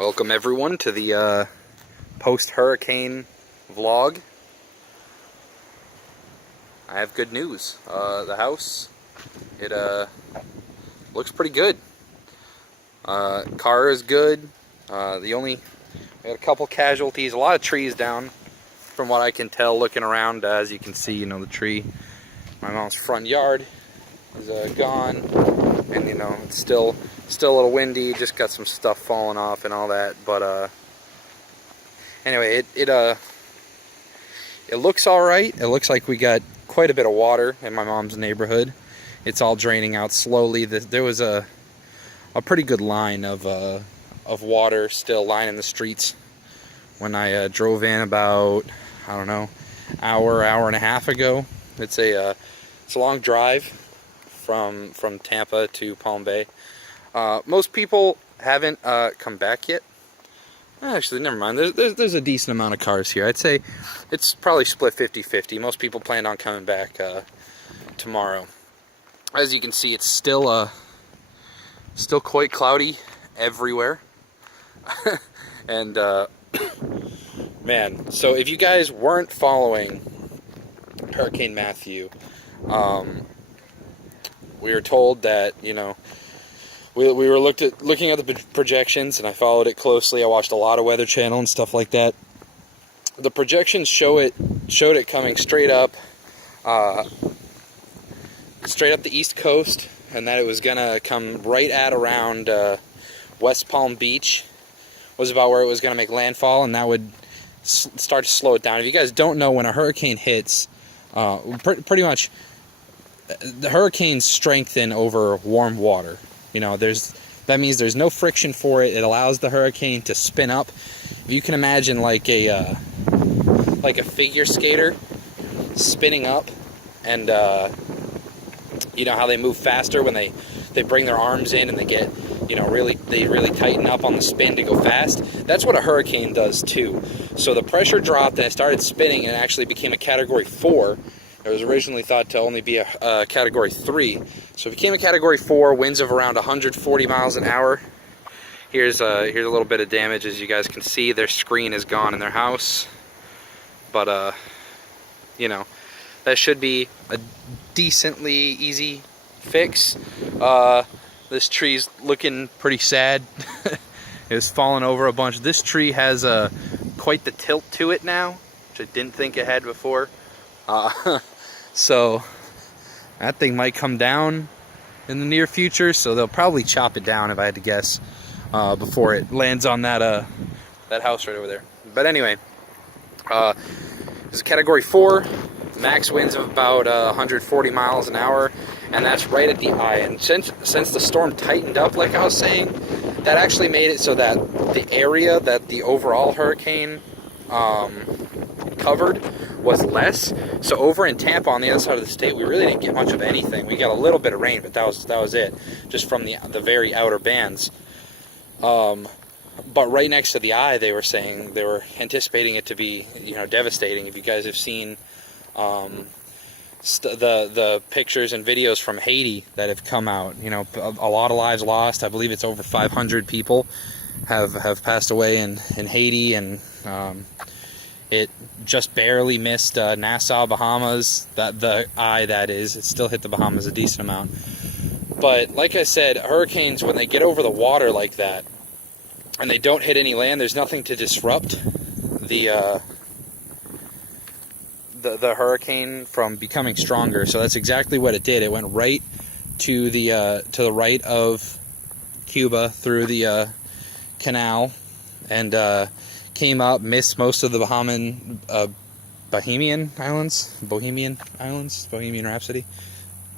Welcome everyone to the post-hurricane vlog. I have good news. The house, it looks pretty good. Car is good. We had a couple casualties, a lot of trees down from what I can tell looking around. As you can see, you know, the tree, my mom's front yard is gone, and you know, it's still a little windy, just got some stuff falling off and all that, but anyway, it looks all right. It looks like we got quite a bit of water in my mom's neighborhood. It's all draining out slowly. There was a pretty good line of water still lining the streets when I drove in about, I don't know, hour and a half ago. It's a long drive from Tampa to Palm Bay. Most people haven't come back yet. Actually, never mind. There's a decent amount of cars here. I'd say it's probably split 50-50. Most people planned on coming back tomorrow. As you can see, it's still quite cloudy everywhere. And man, so if you guys weren't following Hurricane Matthew, we were told that, you know, we were looking at the projections, and I followed it closely. I watched a lot of Weather Channel and stuff like that. The projections showed it coming straight up the East Coast, and that it was gonna come right at around West Palm Beach was about where it was gonna make landfall, and that would start to slow it down. If you guys don't know, when a hurricane hits, pretty much the hurricanes strengthen over warm water. You know, that means there's no friction for it. It allows the hurricane to spin up. If you can imagine like a figure skater spinning up, and you know how they move faster when they bring their arms in and they get, you know, really tighten up on the spin to go fast. That's what a hurricane does too. So the pressure dropped and it started spinning and actually became a Category 4. It was originally thought to only be a Category 3. So it became a Category 4, winds of around 140 miles an hour. Here's a little bit of damage. As you guys can see, their screen is gone in their house. But, you know, that should be a decently easy fix. This tree's looking pretty sad. It's fallen over a bunch. This tree has quite the tilt to it now, which I didn't think it had before. So that thing might come down in the near future, so they'll probably chop it down, if I had to guess, before it lands on that house right over there. But anyway, it's a Category 4, max winds of about 140 miles an hour, and that's right at the eye. And since the storm tightened up, like I was saying, that actually made it so that the area that the overall hurricane covered was less. So over in Tampa on the other side of the state, we really didn't get much of anything. We got a little bit of rain, but that was it, just from the very outer bands. But right next to the eye, they were saying they were anticipating it to be, you know, devastating. If you guys have seen the pictures and videos from Haiti that have come out, you know, a lot of lives lost. I believe it's over 500 people have passed away in Haiti, and it just barely missed Nassau, Bahamas. The eye, that is. It still hit the Bahamas a decent amount. But like I said, hurricanes, when they get over the water like that and they don't hit any land, there's nothing to disrupt the hurricane from becoming stronger. So that's exactly what it did. It went right to the right of Cuba through the canal, and came up, missed most of the Bohemian Islands, Bohemian Rhapsody.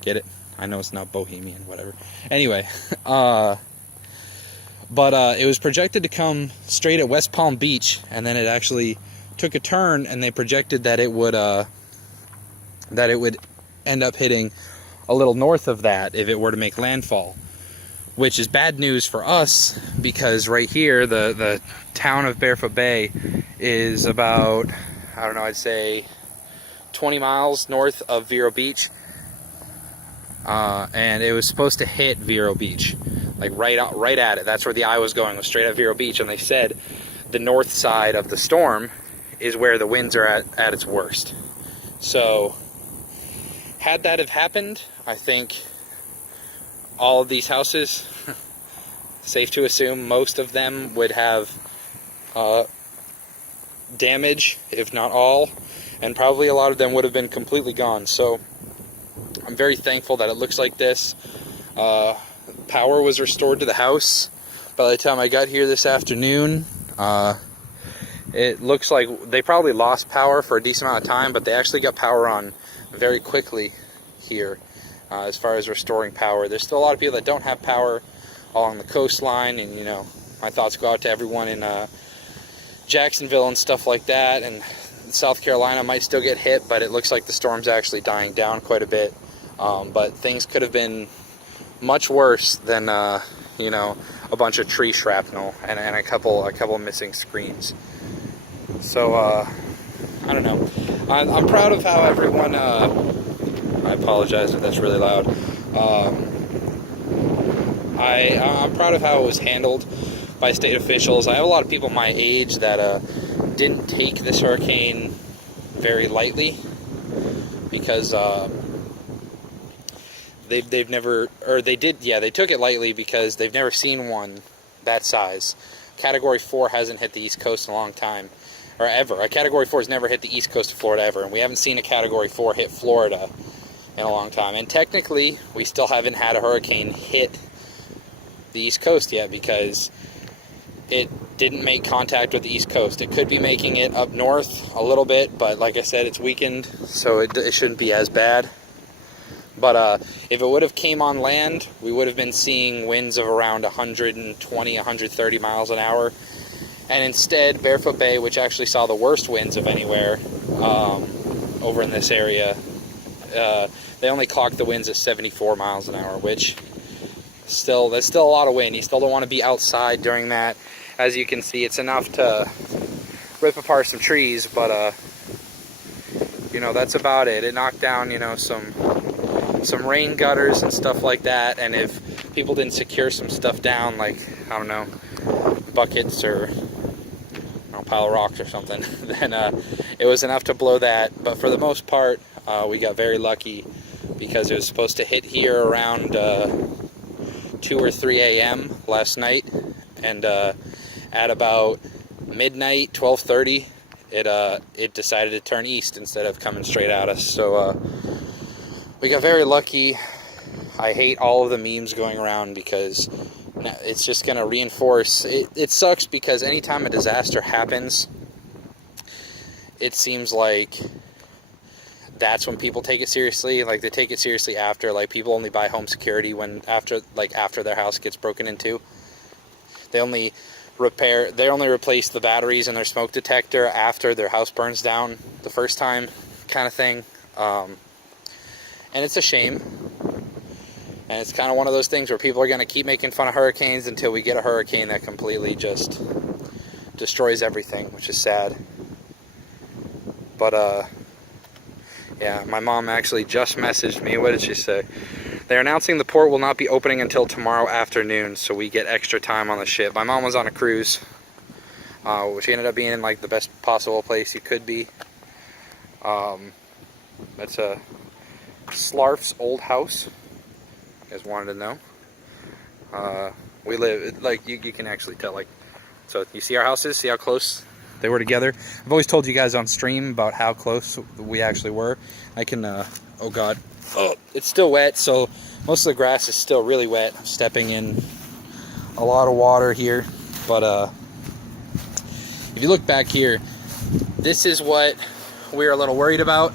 Get it? I know it's not Bohemian, whatever. Anyway, but it was projected to come straight at West Palm Beach, and then it actually took a turn, and they projected that it would end up hitting a little north of that if it were to make landfall, which is bad news for us, because right here, the town of Barefoot Bay is about, I don't know, I'd say 20 miles north of Vero Beach, and it was supposed to hit Vero Beach like right at it. That's where the eye was going, was straight at Vero Beach, and they said the north side of the storm is where the winds are at its worst. So had that have happened, I think all of these houses, safe to assume most of them would have damage, if not all, and probably a lot of them would have been completely gone. So I'm very thankful that it looks like this. Power was restored to the house by the time I got here this afternoon. It looks like they probably lost power for a decent amount of time, but they actually got power on very quickly here as far as restoring power. There's still a lot of people that don't have power along the coastline, and my thoughts go out to everyone in Jacksonville and stuff like that, and South Carolina might still get hit, but it looks like the storm's actually dying down quite a bit. But things could have been much worse than a bunch of tree shrapnel and a couple missing screens. So I don't know. I'm proud of how everyone. I apologize if that's really loud. I'm proud of how it was handled by state officials. I have a lot of people my age that didn't take this hurricane very lightly because they've never, or they did, yeah, they took it lightly because they've never seen one that size. Category 4 hasn't hit the East Coast in a long time, or ever. A Category 4 has never hit the East Coast of Florida ever, and we haven't seen a Category 4 hit Florida in a long time. And technically, we still haven't had a hurricane hit the East Coast yet because it didn't make contact with the East Coast. It could be making it up north a little bit, but like I said, it's weakened, so it shouldn't be as bad. But if it would have came on land, we would have been seeing winds of around 120, 130 miles an hour. And instead, Barefoot Bay, which actually saw the worst winds of anywhere over in this area, they only clocked the winds at 74 miles an hour, which that's still a lot of wind. You still don't want to be outside during that. As you can see, it's enough to rip apart some trees, but that's about it. It knocked down, some rain gutters and stuff like that, and if people didn't secure some stuff down, like, I don't know, buckets or a pile of rocks or something, then it was enough to blow that. But for the most part, we got very lucky because it was supposed to hit here around 2 or 3 a.m. last night, and at about midnight, 12:30, it decided to turn east instead of coming straight at us. So we got very lucky. I hate all of the memes going around because it's just going to reinforce. It sucks because anytime a disaster happens, it seems like that's when people take it seriously. Like, they take it seriously after. Like, people only buy home security after their house gets broken into. They only replace the batteries in their smoke detector after their house burns down the first time, kind of thing. And it's a shame. And it's kind of one of those things where people are going to keep making fun of hurricanes until we get a hurricane that completely just destroys everything, which is sad. But, yeah, my mom actually just messaged me. What did she say? They're announcing the port will not be opening until tomorrow afternoon, so we get extra time on the ship. My mom was on a cruise. She ended up being in, like, the best possible place you could be. That's a Slarf's old house. You guys wanted to know. We live, like, you can actually tell, like, so you see our houses, see how close they were together. I've always told you guys on stream about how close we actually were. I can, oh god, it's still wet, so most of the grass is still really wet. I'm stepping in a lot of water here, but if you look back here, this is what we're a little worried about.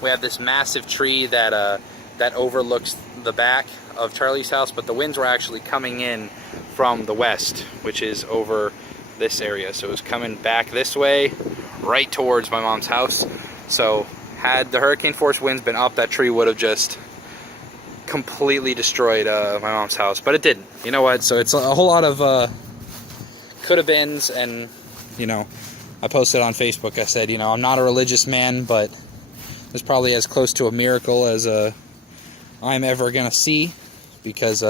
We have this massive tree that overlooks the back of Charlie's house, but the winds were actually coming in from the west, which is over this area. So it was coming back this way, right towards my mom's house. So had the hurricane force winds been up, that tree would have just completely destroyed my mom's house, but it didn't. You know what? So it's a whole lot of could have beens, and I posted on Facebook. I said, I'm not a religious man, but it's probably as close to a miracle as I'm ever gonna see, because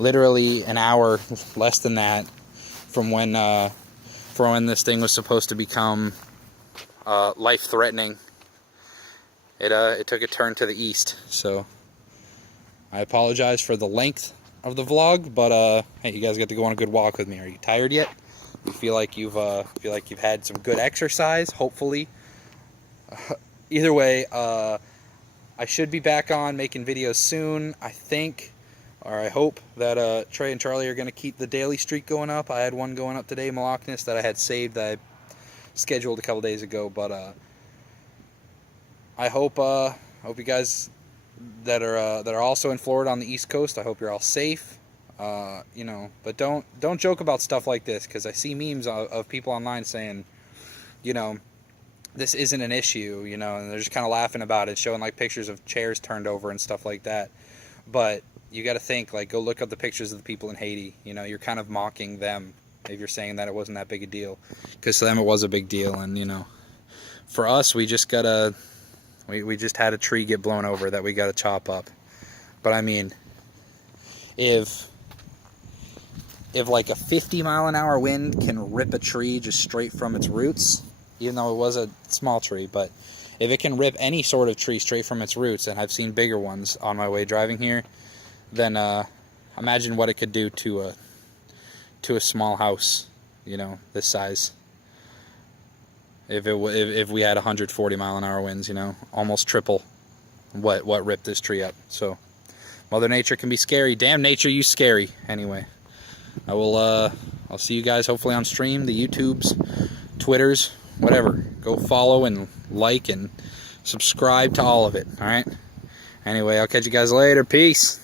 literally an hour, less than that, from when this thing was supposed to become life-threatening. It took a turn to the east. So I apologize for the length of the vlog, but hey, you guys got to go on a good walk with me. Are you tired yet? You feel like you've had some good exercise, hopefully. Either way, I should be back on making videos soon. I think, or I hope, that Trey and Charlie are going to keep the daily streak going up. I had one going up today, Molochnas, that I had saved, that I scheduled a couple days ago. But I hope you guys that are also in Florida on the East Coast, I hope you're all safe. You know, but don't joke about stuff like this, because I see memes of people online saying, you know, this isn't an issue, you know, and they're just kind of laughing about it, showing like pictures of chairs turned over and stuff like that. But you got to think, like, go look up the pictures of the people in Haiti. You know, you're kind of mocking them if you're saying that it wasn't that big a deal, because to them it was a big deal. And you know, for us, we just gotta, we just had a tree get blown over that we got to chop up. But I mean, if like a 50-mile-an-hour wind can rip a tree just straight from its roots, even though it was a small tree, but if it can rip any sort of tree straight from its roots, and I've seen bigger ones on my way driving here, then imagine what it could do to a small house, you know, this size. If we had 140-mile-an-hour winds, you know, almost triple what ripped this tree up. So Mother Nature can be scary. Damn nature, you scary. Anyway, I'll see you guys hopefully on stream, the YouTubes, Twitters, whatever. Go follow and like and subscribe to all of it. All right. Anyway, I'll catch you guys later. Peace.